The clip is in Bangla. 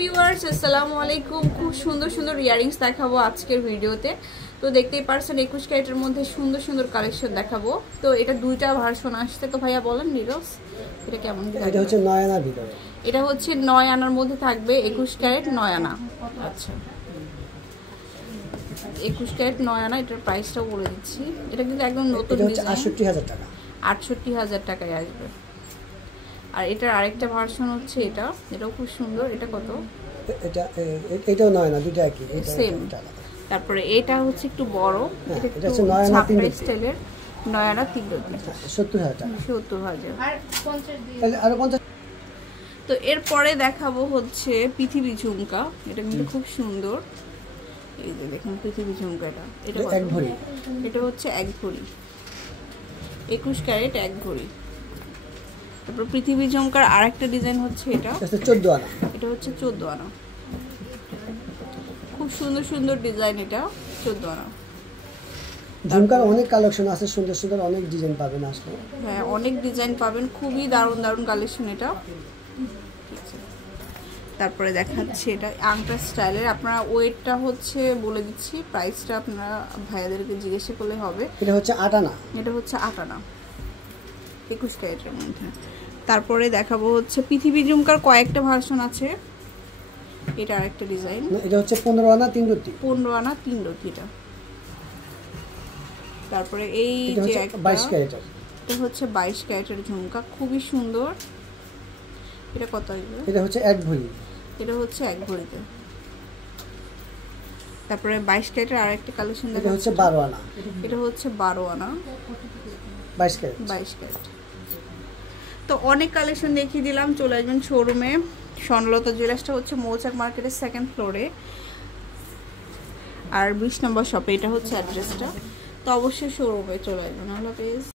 ভিউয়ার্স আসসালামু আলাইকুম। খুব সুন্দর সুন্দর ইয়ারিংস দেখাবো আজকের ভিডিওতে। তো দেখতেই পারছেন 21 ক্যারেটের মধ্যে সুন্দর সুন্দর কালেকশন দেখাবো। তো এটা দুইটা ভার্সন আসছে, তো ভাইয়া বলেন নিরস এটা কেমন? এটা হচ্ছে 9 আনার ভিতরে, এটা হচ্ছে 9 আনার মধ্যে থাকবে 21 ক্যারেট 9 আনা। আচ্ছা 21 ক্যারেট 9 আনা, এটার প্রাইসটাও বলে দিচ্ছি। এটা কিন্তু একদম নতুন ডিজাইন, 68000 টাকা, 68000 টাকায় আসবে। আর এটার আরেকটা ভার্সন হচ্ছে এটা, এটাও খুব সুন্দর। এটা কত? এটাও 9 আনা, দুটো একই সেম। তারপরে এটা হচ্ছে একটু বড়, এটা হচ্ছে 9 আনা 3 স্টাইলের 9 আনা 3 70000 টাকা, 70000 আর 50। তো এরপরে দেখাবো হচ্ছে পৃথিবী ঝুমকা। এটা কিন্তু খুব সুন্দর, এই যে দেখুন পৃথিবী ঝুমকাটা। এটা এক ভরি, এটা হচ্ছে এক ভরি, 21 ক্যারেট এক ভরি। তারপর পৃথিবী ঝুমকার আরেকটা ডিজাইন হচ্ছে এটা 14 আনা, এটা হচ্ছে 14 আনা। খুব সুন্দর সুন্দর ডিজাইন, এটা 14 আনা। ঝুমকার অনেক কালেকশন আছে, সুন্দর সুন্দর অনেক ডিজাইন পাবেন আসলে। হ্যাঁ অনেক ডিজাইন পাবেন, খুবই দারুণ দারুণ কালেকশন এটা। তারপরে দেখাচ্ছি এটা আংটা স্টাইলের। আপনারা ওয়েটটা হচ্ছে বলে দিচ্ছি, প্রাইসটা আপনারা ভাইয়াদেরকে জিজ্ঞাসা করলে হবে। এটা হচ্ছে 8 আনা, এটা হচ্ছে 8 আনা 21 ক্যারেটের মধ্যে। তারপরে দেখাবো হচ্ছে পৃথিবী ঝুমকার কয়েকটা ভার্সন আছে। এটা আরেকটা ডিজাইন, এটা হচ্ছে 15 আনা 3 রতি, 15 আনা 3 রতি এটা। তারপরে এই যে একটা 22 ক্যারেটের, এটা হচ্ছে 22 ক্যারেটের ঝুমকা, খুবই সুন্দর। এটা কত আসবে? এটা হচ্ছে এক ভরি, এটা হচ্ছে এক ভরিতে। তারপরে 22 ক্যারেটের আরেকটা কালেকশন এটা হচ্ছে 12 আনা, এটা হচ্ছে 12 আনা 22 ক্যারেট, 22 ক্যারেট। তো অনেক কালেকশন দেখিয়ে দিলাম। চলে আসবেন শোরুমে। স্বর্ণলতা জুয়েলার্সটা হচ্ছে মৌচাক মার্কেটের 2nd ফ্লোরে আর 20 নম্বর শপে। এটা হচ্ছে অ্যাড্রেসটা। তো অবশ্যই শোরুমে চলে আসবেন। আল্লাহ হাফেজ।